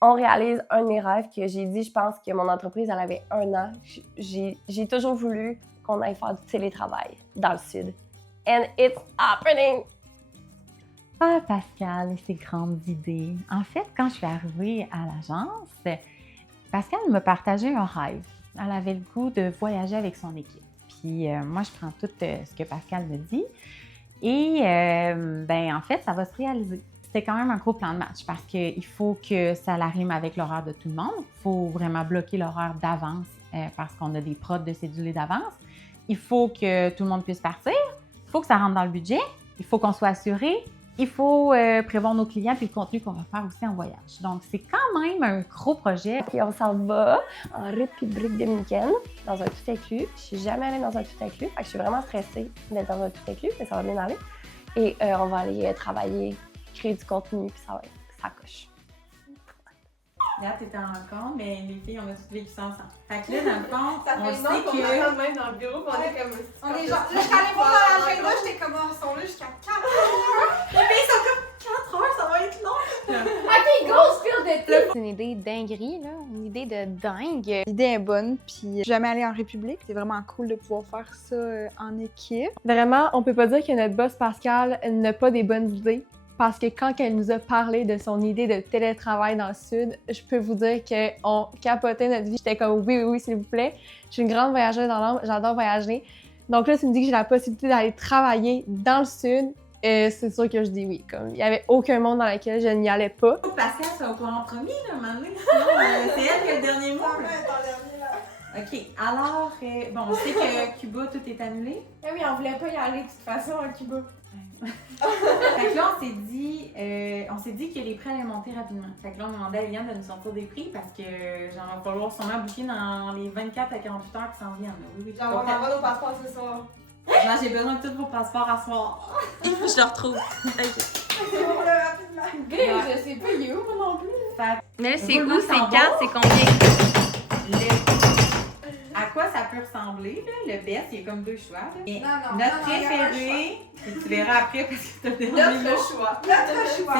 on réalise un de mes rêves que j'ai dit, je pense que mon entreprise, elle avait 1 an. J'ai toujours voulu qu'on aille faire du télétravail dans le Sud. And it's happening! Ah, Pascal et ses grandes idées. En fait, quand je suis arrivée à l'agence, Pascal m'a partagé un rêve. Elle avait le goût de voyager avec son équipe. Puis moi, je prends tout ce que Pascal me dit. Et en fait, ça va se réaliser. C'était quand même un gros plan de match parce qu'il faut que ça rime avec l'horaire de tout le monde. Il faut vraiment bloquer l'horaire d'avance parce qu'on a des prods de cédulés d'avance. Il faut que tout le monde puisse partir. Il faut que ça rentre dans le budget. Il faut qu'on soit assuré. Il faut prévoir nos clients puis le contenu qu'on va faire aussi en voyage. Donc, c'est quand même un gros projet. Puis on s'en va en République dominicaine dans un tout inclus. Je suis jamais allée dans un tout inclus. Fait que je suis vraiment stressée d'être dans un tout inclus, mais ça va bien aller. Et on va aller travailler, créer du contenu, puis ça va être ça coche. Là, t'étais en rencontre, mais les filles, on a toutes vécu ça ensemble. Fait que là, dans le fond, ça on fait sait une heure qu'on que... attend même dans le bureau, on est comme... On est genre... Là, je suis allée voir dans l'agenda, j'étais comme, ils sont là jusqu'à 4 heures. Les filles sont comme 4 heures, ça va être long. OK, go, spill de tout. C'est une idée dinguerie, là. Une idée de dingue. L'idée est bonne, puis je suis jamais allée en République. C'est vraiment cool de pouvoir faire ça en équipe. Vraiment, on peut pas dire que notre boss Pascal n'a pas des bonnes idées. Parce que quand elle nous a parlé de son idée de télétravail dans le Sud, je peux vous dire qu'on capotait notre vie. J'étais comme oui, s'il vous plaît. Je suis une grande voyageuse dans l'âme, j'adore voyager. Donc là, tu me dis que j'ai la possibilité d'aller travailler dans le Sud. C'est sûr que je dis oui. Comme il n'y avait aucun monde dans lequel je n'y allais pas. Pascal, c'est au courant premier, là, maintenant. Sinon, c'est elle qui a le dernier mot. OK. Alors, on sait que Cuba, tout est annulé. Eh oui, on voulait pas y aller de toute façon à Cuba. Fait que là, on s'est dit que les prix allaient monter rapidement. Fait que là, on demandait à Eliane de nous sortir des prix parce que j'en va falloir sûrement booker dans les 24 à 48 heures qui s'en viennent. Oui. Genre, on envoie nos passeports ce soir. Là, j'ai besoin de tous vos passeports à soir. Je le retrouve. C'est bon, là, rapidement. Gars, je sais pas, il est où, moi non plus? Mais là, c'est Roulement où, c'est sans quand, bord. c'est combien? À quoi ça peut ressembler, là? Le best, il y a comme 2 choix. Là. Et Non, notre préféré, et tu verras après parce que t'as des Notre choix.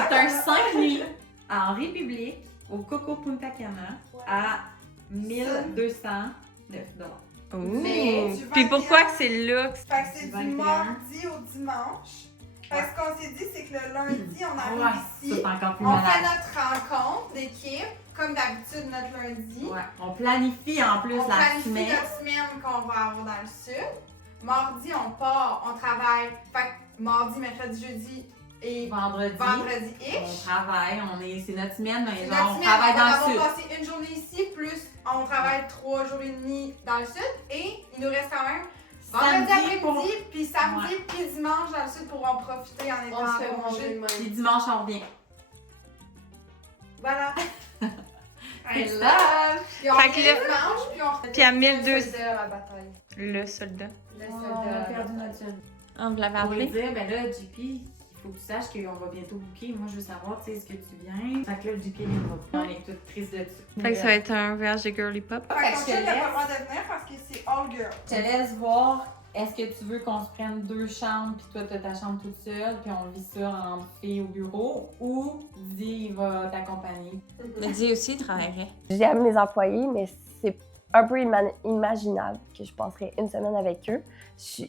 c'est un 5 nuits en République, au Coco Punta Cana, à 1209 $. Mais Ouh! Puis pourquoi que c'est là? Fait que c'est du 21. mardi au dimanche. Fait que ce qu'on s'est dit, c'est que le lundi, on arrive Ouais, ici. c'est encore plus On malade. fait notre rencontre d'équipe, comme d'habitude notre lundi. Ouais, on planifie en plus On la planifie semaine. notre semaine qu'on va avoir dans le sud. Mardi, on part, on travaille. Fait que mardi, mercredi, jeudi et Vendredi, vendredi-ish. on travaille, c'est notre semaine, mais C'est genre notre on semaine, travaille on dans va le sud. avoir passé une journée ici, plus on travaille 3 jours et demi dans le sud. Et il nous reste quand même vendredi après-midi, puis samedi, puis dimanche dans le sud pour en profiter en étant On se fait en manger congé. de Puis même. dimanche, on revient. Voilà. I love! Puis on Fait que revient là- dimanche, puis on Puis à Le 1200. soldat à la bataille. Le soldat. Le On soldat. a perdu notre jeune. On vous l'avait On va lui appelé? dire, ben là, JP, il faut que tu saches qu'on va bientôt booker. Moi, je veux savoir, tu sais, est-ce que tu viens? Fait que là, le JP, il va pas. On est toutes tristes de ça. Fait que ça va être un voyage de girly pop. Fait Fait que que ton je chum te n'a pas laisse. le droit de venir parce que c'est all girl. Je te laisse voir. Est-ce que tu veux qu'on se prenne 2 chambres, puis toi, t'as ta chambre toute seule, puis on vit ça en filles au bureau, ou Didi, il va t'accompagner? Mais dis aussi, il travaillerait. J'aime mes employés, mais c'est un peu imaginable que je passerais une semaine avec eux.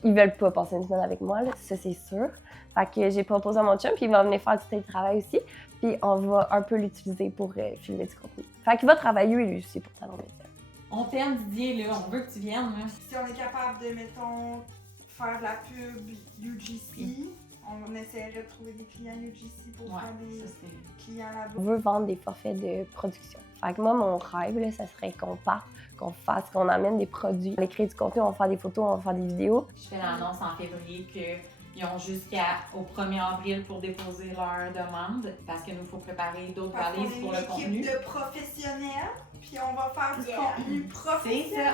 Ils veulent pas passer une semaine avec moi, là, ça c'est sûr. Fait que j'ai proposé à mon chum, puis il va venir faire du télétravail aussi. Puis on va un peu l'utiliser pour filmer du contenu. Fait qu'il va travailler lui aussi pour Talon Média. On t'aime, Didier, là. On veut que tu viennes, là. Si on est capable de, mettons, faire de la pub UGC, on essaierait de trouver des clients UGC pour faire des ça, c'est... clients là-bas. On veut vendre des forfaits de production. Fait que moi, mon rêve, là, ça serait qu'on parte, qu'on amène des produits. On va créer du contenu, on va faire des photos, on va faire des vidéos. Je fais l'annonce en février qu'ils ont jusqu'au 1er avril pour déposer leur demande parce qu'il nous faut préparer d'autres Parce qu'on valises est pour une le contenu. équipe de professionnels, puis on va faire du contenu C'est professionnel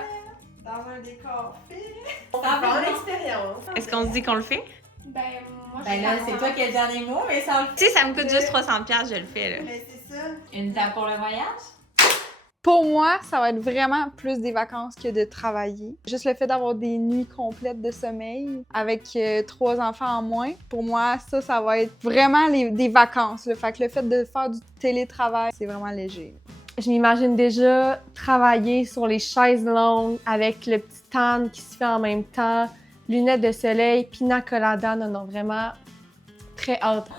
dans un décor fait. On va faire l'expérience. Est-ce qu'on se dit qu'on le fait? Ben, moi, Ben là, c'est toi qui as le dernier mot, mais ça le Si ça me coûte juste 300$, je le fais, là. Mais c'est ça. Une table pour le voyage? Pour moi, ça va être vraiment plus des vacances que de travailler. Juste le fait d'avoir des nuits complètes de sommeil avec 3 enfants en moins, pour moi, ça va être vraiment des vacances. Fait que le fait de faire du télétravail, c'est vraiment léger. Je m'imagine déjà travailler sur les chaises longues avec le petit tan qui se fait en même temps, lunettes de soleil, pina colada. Non, vraiment très hâte.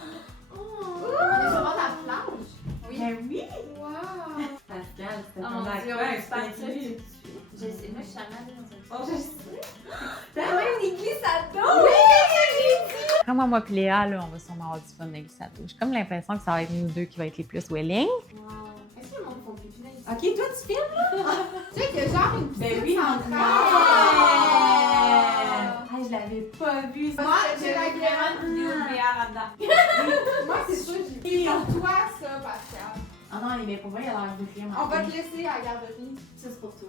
On est sur la plage. Oui. Ben oui! Wow! Pascal, c'est Oh ton mon Dieu, acteur on est expatrié. Je sais, moi je suis jamais allée dans un Oh, je sais. T'as même des glissados! Vraiment, moi puis Léa, là, on va sûrement avoir du fun avec ça. J'ai comme l'impression que ça va être nous deux qui va être les plus willing. Wow! Est-ce que le monde font pipi là ici? Ok, toi, tu filmes? Tu sais qu'il y a genre une Ben piscine oui, centrale. Ah, je l'avais pas vu. Moi, j'ai la vraiment une vidéo de Béa là-dedans. Moi, c'est sûr, j'ai vu pour toi, ça, Pascal. Ah non, mais pour vrai, il a l'air de rien. On va te laisser à la garderie. Ça c'est pour toi.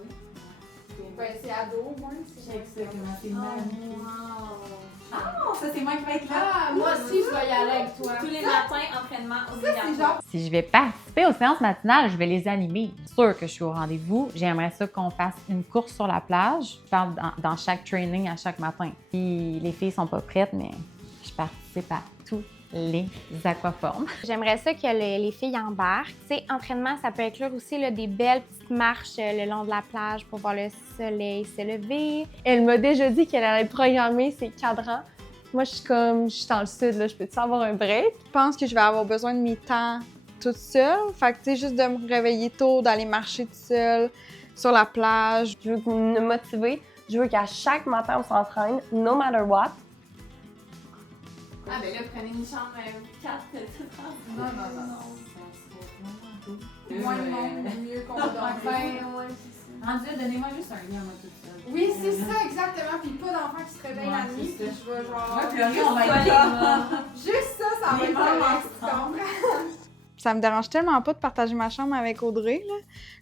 Ben, c'est ado, au moins. Check ça, comment c'est Oh, magnifique. wow. Oh, ça, c'est moi qui vais être là. Ah, moi aussi, je vais y aller avec toi. Tous les matins, entraînement Ça, c'est obligatoire. genre. Si je vais participer aux séances matinales, je vais les animer. C'est sûr que je suis au rendez-vous. J'aimerais ça qu'on fasse une course sur la plage. Je parle dans chaque training à chaque matin. Puis les filles sont pas prêtes, mais je participe à tous les aquaformes. J'aimerais ça que les filles embarquent. Tu sais, entraînement, ça peut inclure aussi là, des belles petites marches le long de la plage pour voir le soleil se lever. Elle m'a déjà dit qu'elle allait programmer ses cadrans. Moi, je suis dans le sud, là, je peux-tu avoir un break? Je pense que je vais avoir besoin de mes temps toute seule. Fait que, tu sais, juste de me réveiller tôt, d'aller marcher toute seule sur la plage. Je veux nous motiver. Je veux qu'à chaque matin, on s'entraîne, no matter what. Ah, ben là, prenez une chambre 4 tout Non. Moins de monde, mieux qu'on dort. Ben, ouais, c'est ça. Rendu, donnez-moi juste un lien, moi, toute seule. Oui, c'est ça, exactement. Puis pas d'enfants qui se réveillent Ouais, la nuit, c'est puis ça. je vais genre. Moi, puis on va être là. Juste ça va Les être mamans correct, tu ensemble. comprends? Ça me dérange tellement pas de partager ma chambre avec Audrey, là.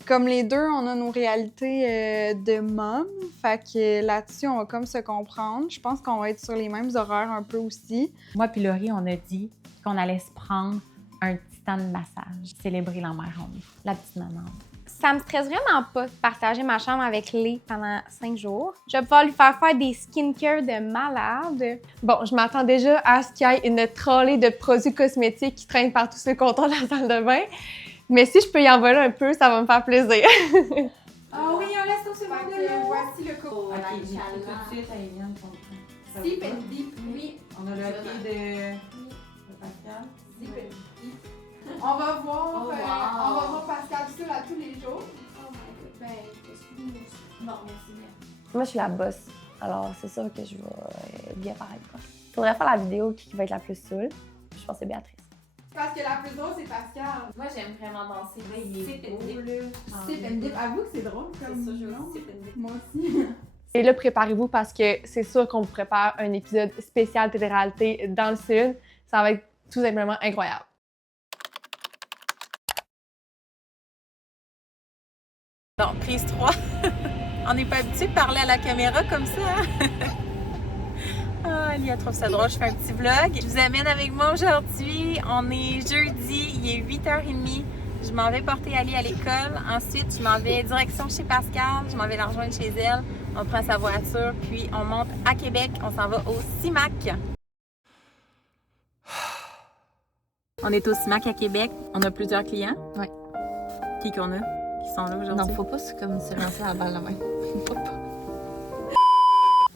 Comme les deux, on a nos réalités de mômes. Fait que là-dessus, on va comme se comprendre. Je pense qu'on va être sur les mêmes horaires un peu aussi. Moi puis Laurie, on a dit qu'on allait se prendre un petit temps de massage, célébrer la mère ronde, la petite maman. Ça me stresse vraiment pas de partager ma chambre avec Lé pendant 5 jours. Je vais pouvoir lui faire des skincare de malade. Bon, je m'attends déjà à ce qu'il y ait une trolley de produits cosmétiques qui traînent partout sur le comptoir de la salle de bain. Mais si je peux y en voler un peu, ça va me faire plaisir. Ah oui, on laisse tout ce monde de l'eau. Voici le couple. Ok, j'ai tout de suite à Eliane ton temps. Sip and dip, oui. On a le OK de Pascal. Sip and dip. On va voir, Oh, wow. on va voir Pascal seul à tous les jours. Oh my god, ben, excuse-moi. Bon, merci bien. Moi, je suis la boss. Alors, c'est sûr que je vais bien paraître. Faudrait faire la vidéo qui va être la plus saoule. Je pense que c'est Béatrice. Parce que la plus drôle, c'est Pascal. Moi j'aime vraiment danser. il est Sip and beau, dip. Sip and dip. Avoue que c'est drôle C'est comme ça, je nom. veux sip and dip. Moi aussi. Et là, préparez-vous parce que c'est sûr qu'on vous prépare un épisode spécial télé-réalité dans le sud. Ça va être tout simplement incroyable. Bon, prise 3. On n'est pas habitué de parler à la caméra comme ça. Hein? Ah, Lia trouve ça drôle, je fais un petit vlog. Je vous amène avec moi aujourd'hui. On est jeudi, il est 8h30. Je m'en vais porter Ali à l'école. Ensuite, je m'en vais direction chez Pascal. Je m'en vais la rejoindre chez elle. On prend sa voiture, puis on monte à Québec. On s'en va au CIMAC. On est au CIMAC à Québec. On a plusieurs clients. Ouais. Qui qu'on a? Qui sont là aujourd'hui? Non, faut pas comme se lancer la balle la main. Faut pas.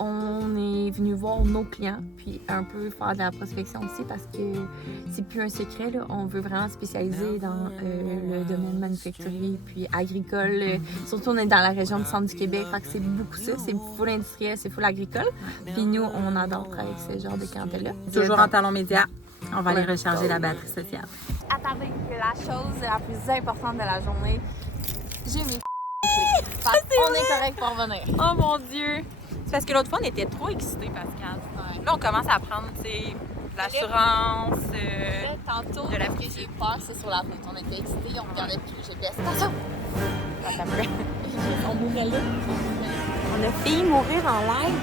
On est venu voir nos clients, puis un peu faire de la prospection aussi parce que c'est plus un secret, là. On veut vraiment spécialiser dans le domaine manufacturier puis agricole. Surtout, on est dans la région du centre du Québec, fait que c'est beaucoup ça. C'est full industriel, c'est full agricole. Puis nous, on adore travailler avec ce genre de clientèle-là. Toujours en talons médias. On va aller recharger la batterie sociale. Attendez, la chose la plus importante de la journée, j'ai mis on est correct pour revenir. Oh mon Dieu! C'est parce que l'autre fois, on était trop excités, Pascal. Ouais. Là, on commence à prendre, tu sais, l'assurance. Là, tantôt, de la ce que j'ai peur, c'est sur la route. On était excités, on regardait plus le GPS. Attention! On mourrait là. On a failli mourir en live.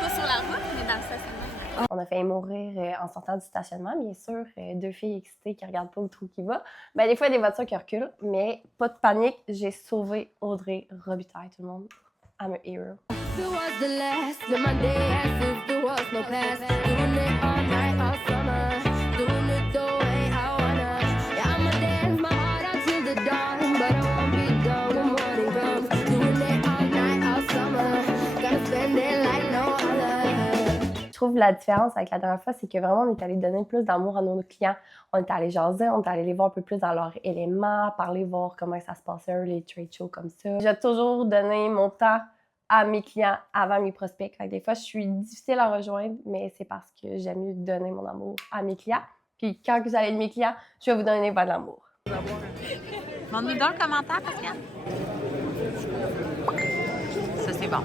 Pas sur la route, mais dans le stationnement. On a failli mourir en sortant du stationnement, bien sûr. 2 filles excitées qui regardent pas le trou qui va. Ben, des fois, il y a des voitures qui reculent, mais pas de panique. J'ai sauvé Audrey Robitaille, tout le monde. I'm a hero. Je trouve la différence avec la dernière fois, c'est que vraiment, on est allé donner plus d'amour à nos clients. On est allé jaser, on est allé les voir un peu plus dans leur élément, parler, voir comment ça se passait, les trade shows comme ça. J'ai toujours donné mon temps à mes clients avant mes prospects. Fait que des fois, je suis difficile à rejoindre, mais c'est parce que j'aime mieux donner mon amour à mes clients. Puis quand vous allez être mes clients, je vais vous donner de l'amour. Demande-nous dans le commentaire, Pascal. Ça, c'est bon.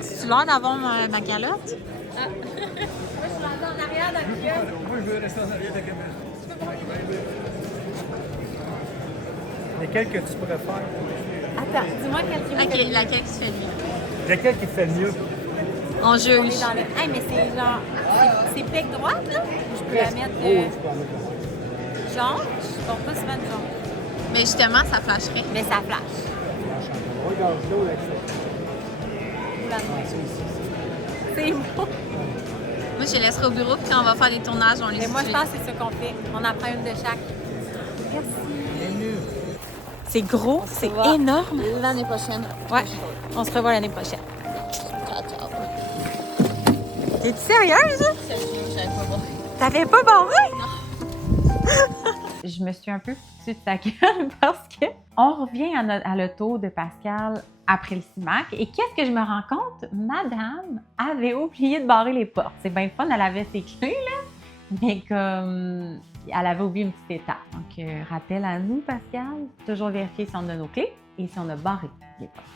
C'est l'heure d'avoir ma calotte? Moi, je suis rendue en arrière dans le kiosque. Moi, je veux rester en arrière de la caméra. Lequel que tu préfères? Attends, dis-moi quel qui me fait OK, laquelle qui se fait le mieux? Lequel qui te fait le mieux? On juge. Hey, mais c'est genre... C'est bec droite, là? Je peux la mettre... Jaune? Je porte pas souvent de jaune. Mais justement, ça flasherait. Mais ça flash. Regarde l'eau avec ça. C'est beau. Moi, je les laisserai au bureau, puis quand on va faire des tournages, on les Mais moi, je utilise. pense que c'est ce qu'on fait. On en prend une de chaque. C'est gros, c'est énorme. L'année prochaine. Ouais, on se revoit l'année prochaine. Ciao, ciao. T'es-tu sérieuse? J'avais pas bon. T'avais pas barré? Je me suis un peu foutue de sa gueule parce que on revient à l'auto de Pascal après le CIMAC et qu'est-ce que je me rends compte? Madame avait oublié de barrer les portes. C'est bien fun, elle avait ses clés, là, mais comme elle avait oublié une petite étape. Donc, rappel à nous, Pascal, toujours vérifier si on a nos clés et si on a barré les portes.